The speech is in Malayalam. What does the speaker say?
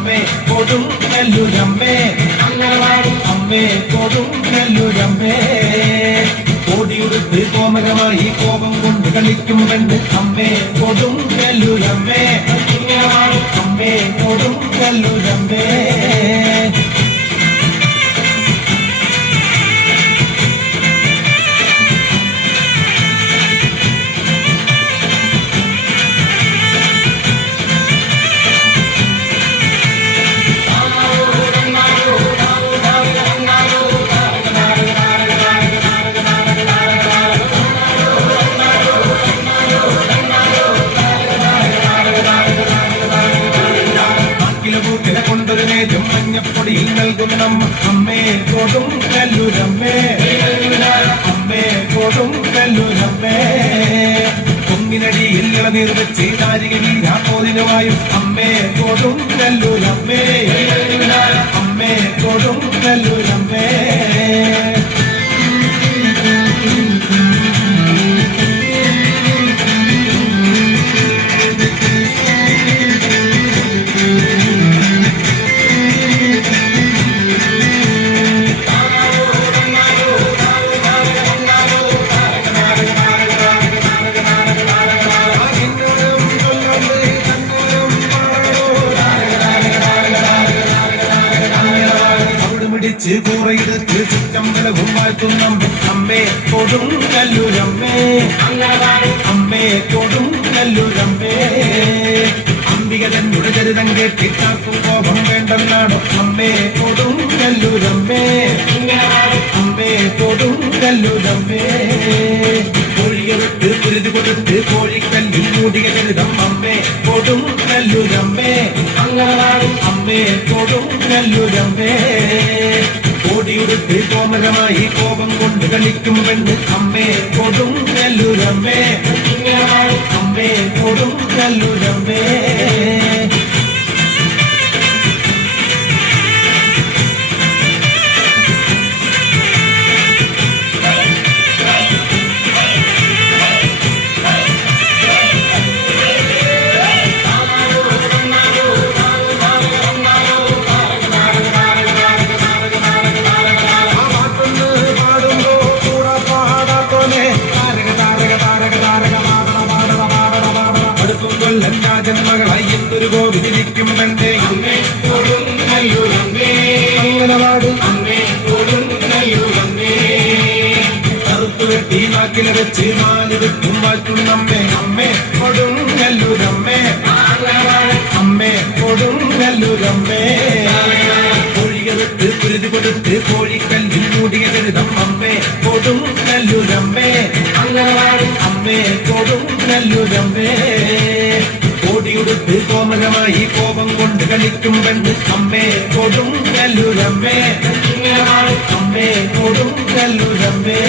അമ്മേ കൊടുങ്ങല്ലൂരമ്മേ അമ്മേ കൊടുങ്ങല്ലൂരമ്മേ കോടിയുടുത്ത് കോമരമായി കോപം കൊണ്ട് കളിക്കും പെണ്ണ് അമ്മേ കൊടുങ്ങല്ലൂരമ്മേ അമ്മേ കൊടുങ്ങല്ലൂരമ്മേ കൊണ്ടൊരു നേരം മഞ്ഞപ്പൊടിയിൽ നൽകുന്ന അമ്മേ കൊടുങ്ങല്ലൂരമ്മേ അമ്മേ കൊടുങ്ങല്ലൂരമ്മേ പൊങ്ങിനടിയിൽ ഇളനീർ വെച്ച് നാരിക നീരാപ്പോതിനുമായും അമ്മേ കൊടുങ്ങല്ലൂരമ്മേ അമ്മേ കൊടുങ്ങല്ലൂരമ്മേ കൂറയെടുത്ത് ചുറ്റമ്പലവും വാഴ്ത്തുന്ന അമ്മേ കൊടുങ്ങല്ലൂരമ്മേ അമ്മേ കൊടുങ്ങല്ലൂരമ്മേ അംബിക തന്നെ ചരിതം കേട്ടിട്ടാക്കും കോപം വേണ്ടെന്നാണോ അമ്മേ കൊടുങ്ങല്ലൂരമ്മേ അമ്മേ കൊടുങ്ങല്ലൂരമ്മേ കോഴിയെടുത്ത് കുരുതി കൊടുത്ത് കോഴിക്കല്ലിൽ മൂടിയ ചരിതം അമ്മേ കൊടുങ്ങല്ലൂരമ്മേ അമ്മേ കൊടുങ്ങല്ലൂരമ്മേ കോടിയുടുത്ത് കോമരമായി കോപം കൊണ്ട് കളിക്കും പെണ്ണ് അമ്മേ കൊടുങ്ങല്ലൂരമ്മേ അമ്മേ കൊടുങ്ങല്ലൂരമ്മേ ജന്മകളായി എന്തൊരു കോവിലിരിക്കും പെണ്ണേ അമ്മേ കൊടുങ്ങല്ലൂരമ്മേ അംഗനവാട് അമ്മേ കൊടുങ്ങല്ലൂരമ്മേ കറുത്തു വെട്ടി നാക്കിനെ വെച്ച് നാലിടുക്കും വാറ്റുന്നമ്മേ അമ്മേ കൊടുങ്ങല്ലൂരമ്മേ അമ്മേ കൊടുങ്ങല്ലൂരമ്മേ കോഴിയെടുത്ത് കുരുതി കൊടുത്ത് കോഴിക്കല്ലിൽ മൂടിയ ചരിതം അമ്മേ കൊടുങ്ങല്ലൂരമ്മേ അമ്മേ കൊടുങ്ങല്ലൂരമ്മേ കോടിയുടുത്ത് കോമരമായി കോപം കൊണ്ട് കളിക്കും പെണ്ണ് അമ്മേ കൊടുങ്ങല്ലൂരമ്മേ അമ്മേ കൊടുങ്ങല്ലൂരമ്മേ